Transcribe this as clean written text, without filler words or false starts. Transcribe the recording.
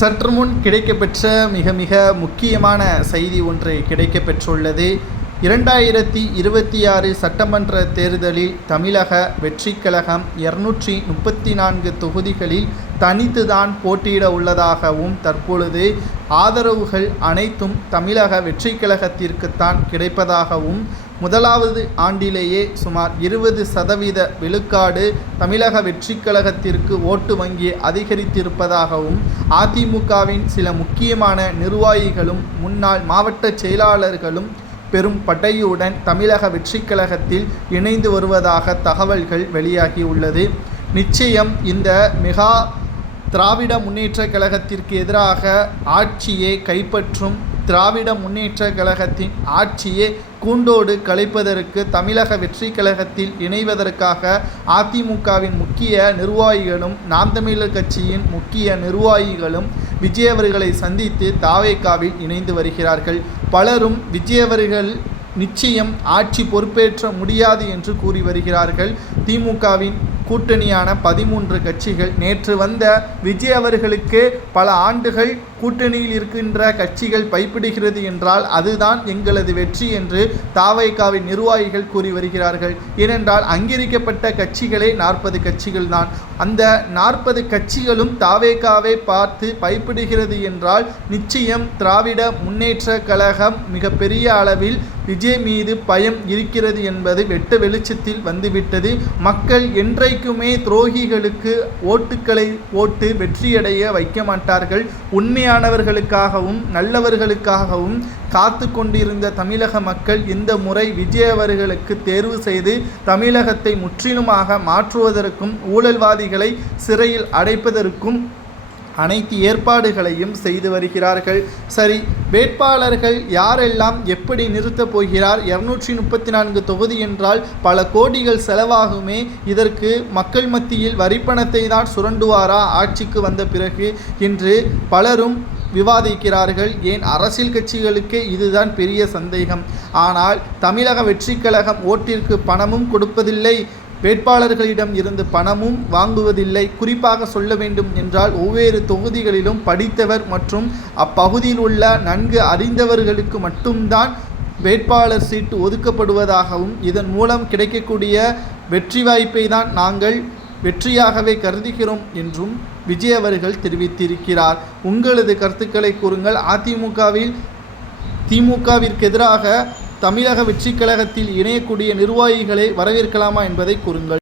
சற்று முன் கிடைக்கப்பெற்ற மிக மிக முக்கியமான செய்தி ஒன்று கிடைக்கப்பெற்றுள்ளது. 2026 சட்டமன்ற தேர்தலில் தமிழக வெற்றிக் கழகம் 234 தொகுதிகளில் தனித்துதான் போட்டியிட உள்ளதாகவும், தற்பொழுது ஆதரவுகள் அனைத்தும் தமிழக வெற்றிக் கழகத்திற்குத்தான் கிடைப்பதாகவும், முதலாவது ஆண்டிலேயே சுமார் 20% விழுக்காடு தமிழக வெற்றிக் கழகத்திற்கு ஓட்டு வங்கி அதிகரித்திருப்பதாகவும், அதிமுகவின் சில முக்கியமான நிர்வாகிகளும் முன்னாள் மாவட்ட செயலாளர்களும் பெரும் படையுடன் தமிழக வெற்றிக் கழகத்தில் இணைந்து வருவதாக தகவல்கள் வெளியாகியுள்ளது. நிச்சயம் இந்த மெகா திராவிட முன்னேற்ற கழகத்திற்கு எதிராக ஆட்சியை கைப்பற்றும் திராவிட முன்னேற்ற கழகத்தின் ஆட்சியை கூண்டோடு கலைப்பதற்கு தமிழக வெற்றிக் கழகத்தில் இணைவதற்காக அதிமுகவின் முக்கிய நிர்வாகிகளும் நாம் தமிழர் கட்சியின் முக்கிய நிர்வாகிகளும் விஜய் அவர்களை சந்தித்து தாவேகாவில் இணைந்து வருகிறார்கள். பலரும் விஜய் அவர்கள் நிச்சயம் ஆட்சி பொறுப்பேற்ற முடியாது என்று கூறி வருகிறார்கள். திமுகவின் கூட்டணியான 13 கட்சிகள் நேற்று வந்த விஜய் அவர்களுக்கு பல ஆண்டுகள் கூட்டணியில் இருக்கின்ற கட்சிகள் பயப்படுகிறது என்றால் அதுதான் எங்களது வெற்றி என்று தாவேகாவின் நிர்வாகிகள் கூறி வருகிறார்கள். ஏனென்றால் அங்கீகரிக்கப்பட்ட கட்சிகளே 40 கட்சிகள் தான். அந்த 40 கட்சிகளும் தாவேகாவை பார்த்து பயப்படுகிறது என்றால் நிச்சயம் திராவிட முன்னேற்ற கழகம் மிகப்பெரிய அளவில் விஜய் மீது பயம் இருக்கிறது என்பது வெட்ட வெளிச்சத்தில் வந்துவிட்டது. மக்கள் என்றைக்குமே துரோகிகளுக்கு ஓட்டுக்களை போட்டு வெற்றியடைய வைக்க மாட்டார்கள். உண்மையானவர்களுக்காகவும் நல்லவர்களுக்காகவும் காத்து கொண்டிருந்த தமிழக மக்கள் இந்த முறை விஜய் அவர்களுக்கு தேர்வு செய்து தமிழகத்தை முற்றிலுமாக மாற்றுவதற்கும் ஊழல்வாதிகளை சிறையில் அடைப்பதற்கும் அனைத்து ஏற்பாடுகளையும் செய்து வருகிறார்கள். சரி, வேட்பாளர்கள் யாரெல்லாம் எப்படி நிறுத்தப் போகிறார்? 234 தொகுதி என்றால் பல கோடிகள் செலவாகுமே. இதற்கு மக்கள் மத்தியில் வரிப்பணத்தை தான் சுரண்டுவாரா ஆட்சிக்கு வந்த பிறகு என்று பலரும் விவாதிக்கிறார்கள். ஏன் அரசியல் கட்சிகளுக்கு இதுதான் பெரிய சந்தேகம். ஆனால் தமிழக வெற்றிக் கழகம் ஓட்டிற்கு பணமும் கொடுப்பதில்லை, வேட்பாளர்களிடம் இருந்து பணமும் வாங்குவதில்லை. குறிப்பாக சொல்ல வேண்டும் என்றால் ஒவ்வொரு தொகுதிகளிலும் படித்தவர் மற்றும் அப்பகுதியில் உள்ள நன்கு அறிந்தவர்களுக்கு மட்டும்தான் வேட்பாளர் சீட்டு ஒதுக்கப்படுவதாகவும், இதன் மூலம் கிடைக்கக்கூடிய வெற்றி வாய்ப்பை தான் நாங்கள் வெற்றியாகவே கருதுகிறோம் என்றும் விஜய் அவர்கள் தெரிவித்திருக்கிறார். உங்களது கருத்துக்களை கூறுங்கள். திமுகவிற்கு எதிராக தமிழக வெற்றிக் கழகத்தில் இணையக்கூடிய நிர்வாகிகளை வரவேற்கலாமா என்பதை கூறுங்கள்.